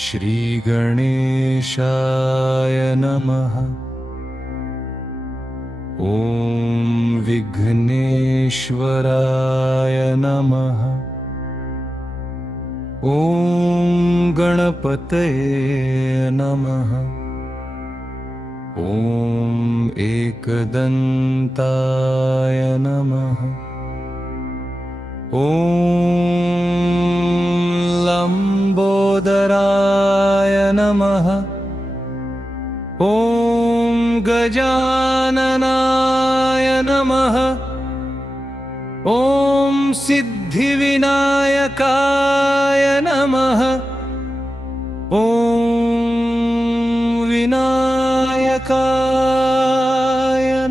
श्री गणेशाय नमः। ॐ विघ्नेश्वराय नमः। ॐ गणपतये नमः। ॐ एकदन्ताय नमः। ॐ लम्बोदराय नमः। ॐ गजाननाय नमः। ॐ सिद्धिविनायकाय नमः। ॐ विनायकाय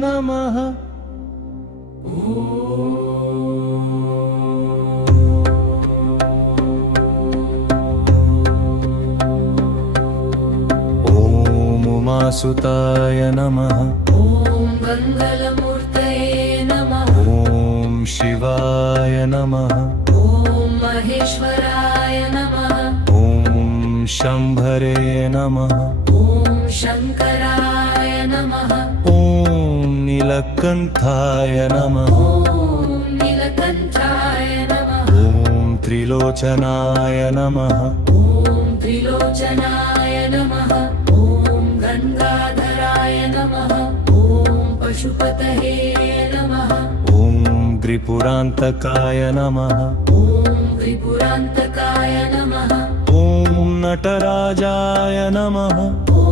नमः। उमासुताय नमः। ॐ मङ्गलमूर्तये नमः। ॐ शिवाय नमः। ॐ महेश्वराय नमः। ॐ शम्भरे नमः। ॐ शङ्कराय नमः। ॐ नीलकण्ठाय नमः। ॐ नीलकण्ठाय नमः। ॐ त्रिलोचनाय नमः। ॐ त्रिलोचनाय नमः। ॐ गङ्गाधराय नमः। ॐ पशुपतये नमः। ॐ त्रिपुरान्तकाय नमः। ॐ त्रिपुरान्तकाय नमः। ॐ नटराजाय नमः। ॐ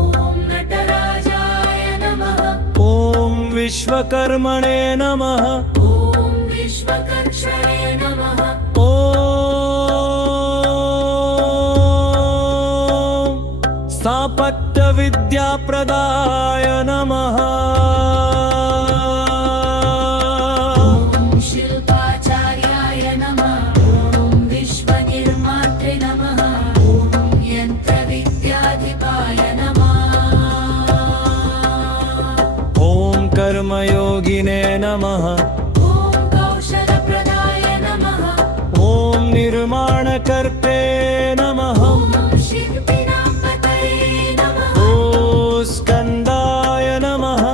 नटराजाय नमः। ॐ विश्वकर्मणे नमः। ॐ विश्वकर्षणे नमः। ॐ स्थापत्यविद्याप्रदाय नमः। ॐ शिल्पाचार्याय नमः। ॐ विश्वनिर्मात्रे नमः। ॐ यन्त्रविद्याधिपाय नमः। ॐ कर्मयोगिने नमः। ॐ कौशलप्रदाय नमः। ॐ निर्माणकर्ते नमः। ॐ शिल्पिनां पतये नमः। ॐ स्कन्दाय नमः। ॐ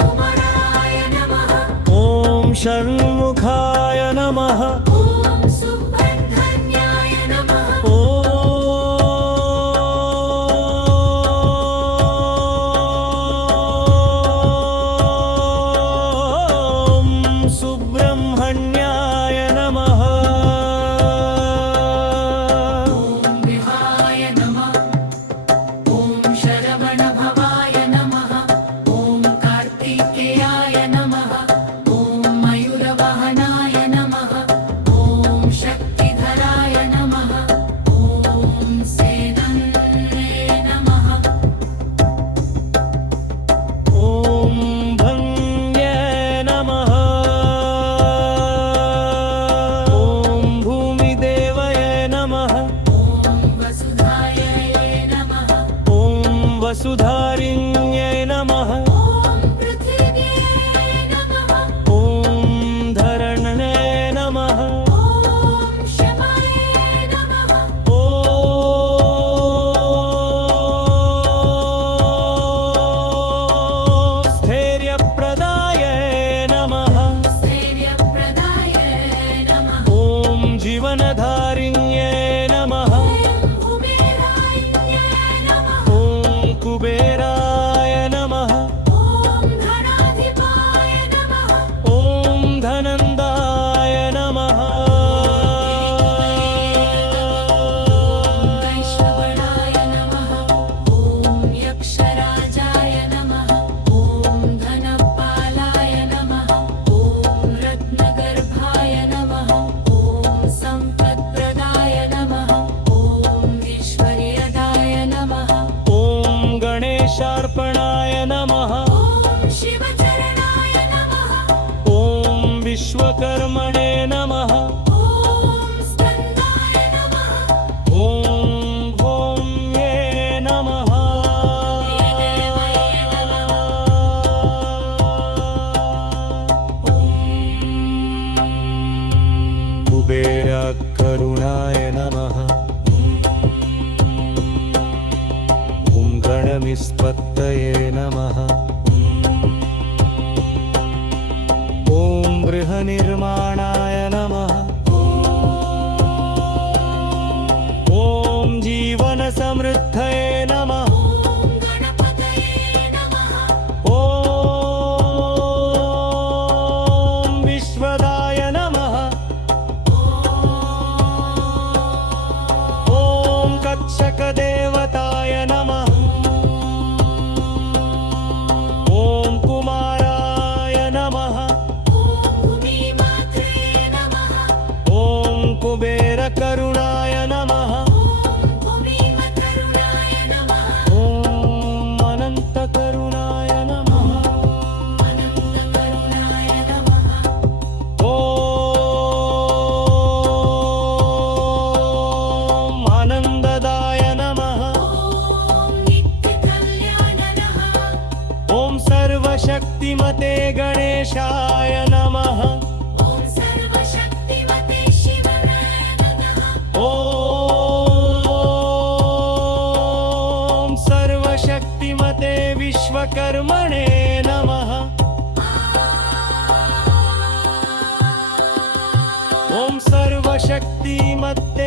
कुमाराय नमः। ॐ षण्मुखाय नमः। ॐ सुबन्धन्याय नमः। ॐ सुब्रह्मण्याय नमः। ॐ विहाय नमः। ॐ शरवणभवाय नमः। ॐ कार्तिकेयाय नमः। ॐ मयूरवाहनाय नमः। ॐ शक्तिधराय नमः। ॐ सेनन्ये नमः। ॐ भङ्ग्ये नमः। ॐ भूमिदेवये नमः। ॐ वसुधायै नमः। ॐ वसुधारिण्यै नमः। ॐ पृथिव्यै नमः। ॐ धरण्ये नमः। ॐ शमायै नमः। ॐ स्थैर्यप्रदाय नमः। स्थैर्यप्रदायै नमः। ॐ जीवनधारिण्ये नमः। ॐ कुबेराय नमः। ॐ कुबेराय नमः। ॐ धनाधिपाय नमः। ॐ धनन्दाय नमः। ॐ वैश्रवणाय नमः। ॐ यक्षराजाय नमः। ॐ धनपालाय नमः। ॐ रत्नगर्भाय नमः। ॐ सम्पत्प्रदाय नमः। ॐ ऐश्वर्यदाय नमः। ॐ गणेशार्पणाय नमः। ॐ शिवचरणाय नमः। ॐ विश्वकर्मणे नमः। ॐ स्कन्दाय नमः। ॐ भौम्ये नमः। देवये नमः। विस्पत्तये नमः ॐ गृहनिर्माणाय नमः ॐ जीवनसमृद्धये नमः ॐ गणपतये नमः ॐ विश्वदाय नमः ॐ कक्षकदेवताय नमः ॐ कुमाराय नमः ॐ भूमिमात्रे नमः ॐ कुबेरकरुणाय नमः ॐ भूमिमकरुणाय नमः ॐ अनन्तकरुणाय नमः अनन्तकरुणाय नमः ॐ आनन्ददाय नमः ॐ नित्यकल्याणनः ॐ सर्वशक्तिमते गणेशाय नमः ॐ सर्वशक्तिमते शिवाय नमः ॐ सर्वशक्तिमते विश्वकर्मणे नमः ॐ सर्वशक्तिमते